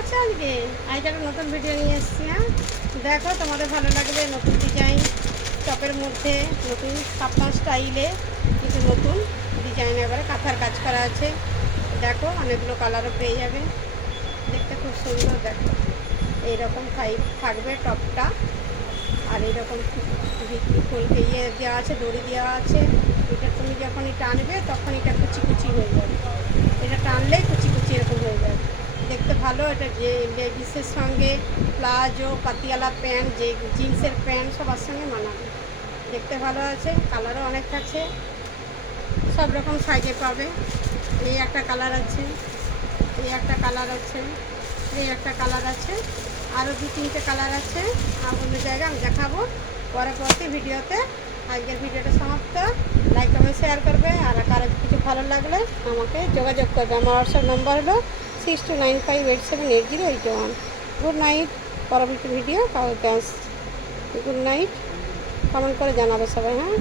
আছো আজকে? আজ একটা নতুন ভিডিও নিয়ে এসেছি। হ্যাঁ, দেখো তোমাদের ভালো লাগবে। নতুন ডিজাইন টপের মধ্যে নতুন কাপ্তান স্টাইলে কিছু নতুন ডিজাইন, এবারে কাঁথার কাজ করা আছে। দেখো অনেকগুলো কালারও পেয়ে যাবে, দেখতে খুব সুন্দর। দেখো এইরকম থাকবে টপটা, আর এইরকম ফুলকে দেওয়া আছে, দড়ি দেওয়া আছে। এটা তুমি যখনই টানবে তখন এটা কুচি কুচি হয়ে যাবে, এটা টানলেই কুচি কুচি এরকম হয়ে যাবে, দেখতে ভালো। এটা যে লেডিসের সঙ্গে প্লাজো, পাতিয়ালা প্যান্ট, যে জিন্সের প্যান্ট সবার সঙ্গে মানাবে, দেখতে ভালো আছে। কালারও অনেক আছে, সব রকম সাইজে পাবে। এই একটা কালার আছে, এই একটা কালার আছে, এই একটা কালার আছে, আরও 2-3টে কালার আছে। আর অন্য জায়গায় আমি দেখাবো পরবর্তী ভিডিওতে। আজকের ভিডিওটা সমাপ্ত। লাইক কমেন্ট শেয়ার করবে, আর কারো কিছু ভালো লাগলে আমাকে যোগাযোগ করবে। আমার হোয়াটসঅ্যাপ নম্বর হলো 6295878081। Good night. পরবর্তী ভিডিও পাওয়া। Good night. কমেন্ট করে জানাবে সবাই। হ্যাঁ।